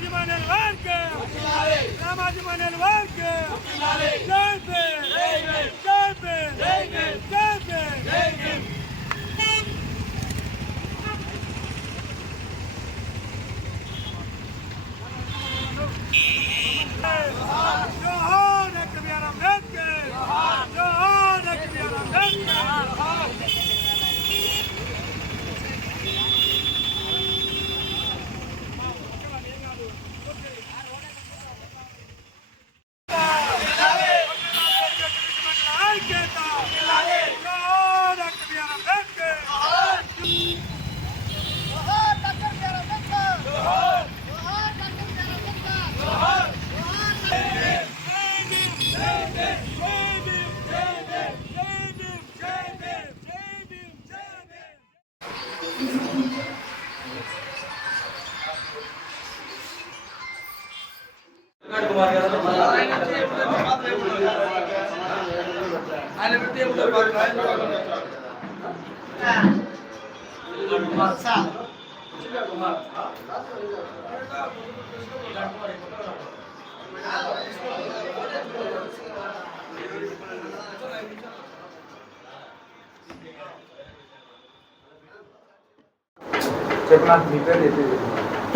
రామాజమానేలు వర్గం రామాజమానేలు వర్గం రామాజమానేలు వర్గం జై భీమ్ జై భీమ్ జై భీమ్ జై భీమ్ జై భీమ్ జోహార్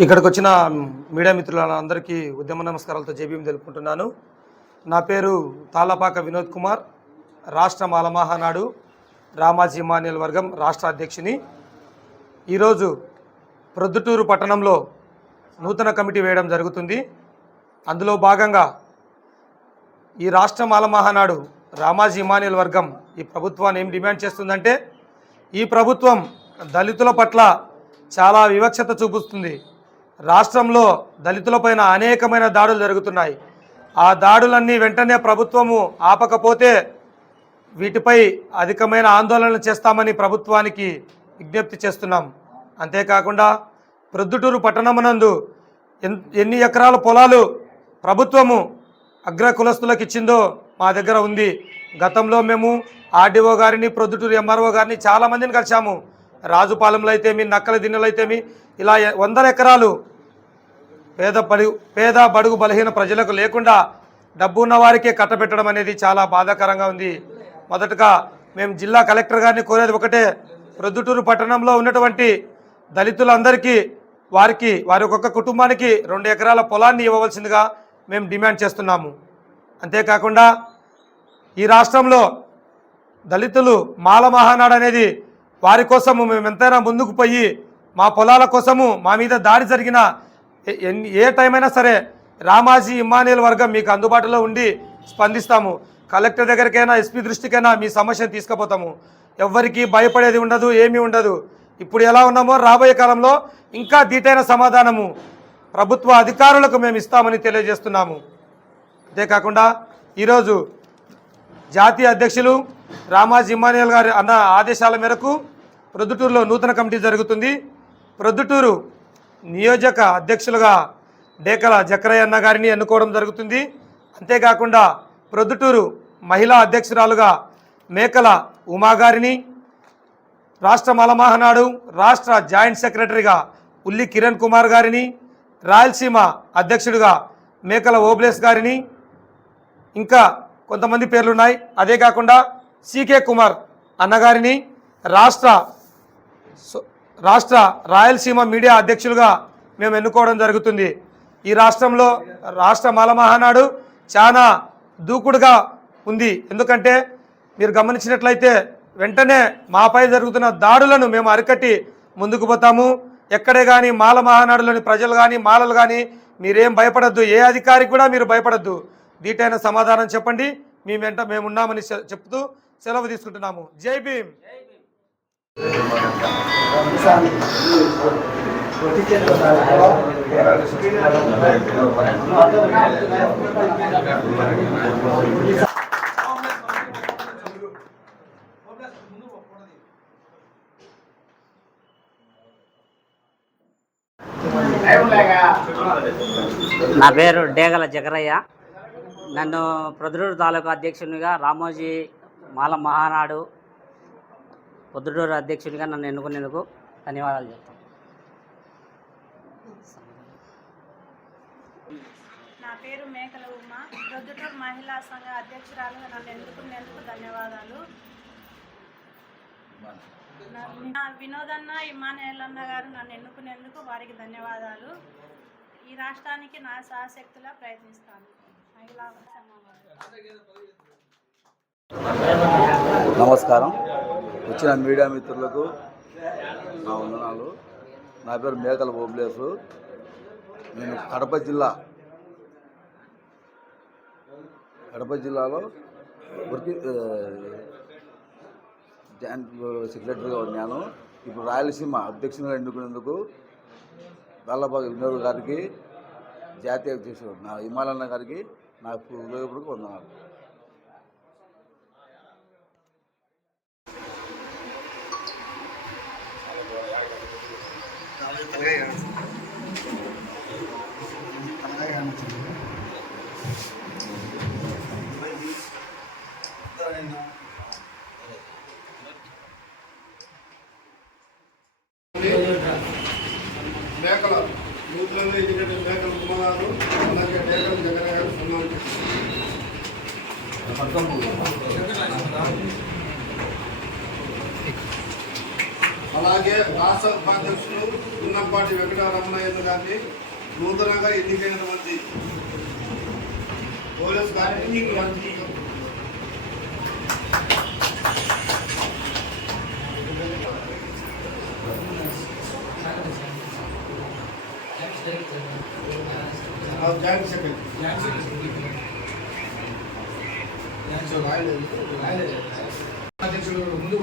ఇక్కడికి వచ్చిన మీడియా మిత్రులందరికీ ఉద్యమ నమస్కారాలతో జేబీఎం తెలుపుకుంటున్నాను. నా పేరు తాళపాక వినోద్ కుమార్. రాష్ట్ర మాలమహానాడు రామాజీ మాన్యుల వర్గం రాష్ట్ర అధ్యక్షుని. ఈరోజు ప్రొద్దుటూరు పట్టణంలో నూతన కమిటీ వేయడం జరుగుతుంది. అందులో భాగంగా ఈ రాష్ట్ర మాలమహానాడు రామాజీ ఇమానియల్ వర్గం ఈ ప్రభుత్వాన్ని ఏం డిమాండ్ చేస్తుందంటే ఈ ప్రభుత్వం దళితుల పట్ల చాలా వివక్షత చూపిస్తుంది. రాష్ట్రంలో దళితులపైన అనేకమైన దాడులు జరుగుతున్నాయి. ఆ దాడులన్నీ వెంటనే ప్రభుత్వము ఆపకపోతే వీటిపై అధికమైన ఆందోళనలు చేస్తామని ప్రభుత్వానికి విజ్ఞప్తి చేస్తున్నాం. అంతేకాకుండా ప్రొద్దుటూరు పట్టణమునందు ఎన్- ఎన్ని ఎకరాల పొలాలు ప్రభుత్వము అగ్ర కులస్తులకు ఇచ్చిందో మా దగ్గర ఉంది. గతంలో మేము ఆర్డీఓ గారిని ప్రొద్దుటూరు ఎంఆర్ఓ గారిని చాలామందిని కలిసాము రాజుపాలెంలో అయితేమి నక్కల దిన్నెలు అయితేమి ఇలా ఎ- వందల ఎకరాలు పేద పడి పేద బడుగు బలహీన ప్రజలకు లేకుండా డబ్బు ఉన్న వారికే కట్టబెట్టడం అనేది చాలా బాధాకరంగా ఉంది. మొదటగా మేము జిల్లా కలెక్టర్ గారిని కోరేది ఒకటే ప్రొద్దుటూరు పట్టణంలో ఉన్నటువంటి దళితులందరికీ వారికి వారి ఒక్కొక్క కుటుంబానికి రెండు ఎకరాల పొలాన్ని ఇవ్వవలసిందిగా మేము డిమాండ్ చేస్తున్నాము. అంతేకాకుండా ఈ రాష్ట్రంలో దళితులు మాల మహానాడు అనేది వారి కోసము మేము ఎంతైనా ముందుకు పోయి మా పొలాల కోసము మా మీద దాడి జరిగిన ఎన్ని ఏ టైం అయినా సరే రామాజీ ఇమ్మానియల్ వర్గం మీకు అందుబాటులో ఉండి స్పందిస్తాము. కలెక్టర్ దగ్గరికైనా ఎస్పీ దృష్టికైనా మీ సమస్యను తీసుకుపోతాము. ఎవ్వరికీ భయపడేది ఉండదు ఏమీ ఉండదు. ఇప్పుడు ఎలా ఉన్నామో రాబోయే కాలంలో ఇంకా దీటైన సమాధానము ప్రభుత్వ అధికారులకు మేము ఇస్తామని తెలియజేస్తున్నాము. అంతేకాకుండా ఈరోజు జాతీయ అధ్యక్షులు రామాజీ ఇమానియల్ గారి అన్న ఆదేశాల మేరకు ప్రొద్దుటూరులో నూతన కమిటీ జరుగుతుంది. ప్రొద్దుటూరు నియోజక అధ్యక్షులుగా డేకల జక్రయ్య అన్న గారిని ఎన్నుకోవడం జరుగుతుంది. అంతేకాకుండా ప్రొద్దుటూరు మహిళా అధ్యక్షురాలుగా మేకల ఉమాగారిని రాష్ట్ర మలమహనాడు రాష్ట్ర జాయింట్ సెక్రటరీగా ఉల్లి కిరణ్ కుమార్ గారిని రాయలసీమ అధ్యక్షుడిగా మేకల ఓబ్లేస్ గారిని ఇంకా కొంతమంది పేర్లున్నాయి. అదే కాకుండా సికే కుమార్ అన్నగారిని రాష్ట్ర రాష్ట్ర రాయలసీమ మీడియా అధ్యక్షులుగా మేము ఎన్నుకోవడం జరుగుతుంది. ఈ రాష్ట్రంలో రాష్ట్ర మాలమహానాడు చాలా దూకుడుగా ఉంది. ఎందుకంటే మీరు గమనించినట్లయితే వెంటనే మాపై జరుగుతున్న దాడులను మేము అరికట్టి ముందుకు పోతాము. ఎక్కడే కానీ మాల మహానాడులోని ప్రజలు కానీ మాలలు కానీ మీరేం భయపడద్దు. ఏ అధికారికి కూడా మీరు భయపడద్దు. దీటైన సమాధానం చెప్పండి. మీ వెంట మేము ఉన్నామని చెప్తూ సెలవు తీసుకుంటున్నాము. జై భీమ్. నా పేరు డేగల జగరయ్య. నన్ను ప్రొద్దుటూరు తాలూకా అధ్యక్షునిగా రామోజీ మాల మహానాడు పొద్దుడూరు అధ్యక్షునిగా నన్ను ఎన్నుకునేందుకు ధన్యవాదాలు చెప్తాను. నా పేరు మేకల ఉమ్మ ప్రొద్దుటూరు మహిళా సంఘ అధ్యక్షురాలుగా నన్ను ఎన్నుకునేందుకు ధన్యవాదాలు. వినోదన్న ఇమానేలన్న గారు నన్ను ఎన్నుకునేందుకు వారికి ధన్యవాదాలు. ఈ రాష్ట్రానికి నా సహశక్తులా ప్రయత్నిస్తాను. నమస్కారం. వచ్చిన మీడియా మిత్రులకు నా వందనాలు. నా పేరు మేకల ఓబ్లేసు నేను కడప జిల్లా కడప జిల్లాలో వర్కింగ్ జాయింట్ సెక్రటరీగా ఉన్నాను. ఇప్పుడు రాయలసీమ అధ్యక్షునిగా ఎన్నుకునేందుకు దల్లబాబు వినోద్ గారికి జాతీయ అధ్యక్షుడు నా హిమాలయన్న గారికి నా హృదయపూర్వక వందనాలు. మేకల నూతనంగా ఎన్నికైన మేకల కుమారాలు అలాగే మేకల జగన్ గారు సన్మానించారు అలాగే రాష్ట్ర ఉపాధ్యక్షులు ఉన్నపాటి వెంకటరమణయ్య గారిని నూతనంగా ఎన్నికైనటువంటి పోలీస్ గారిని జాయింట్ సెక్రటరీ. అధ్యక్షుడు ముందు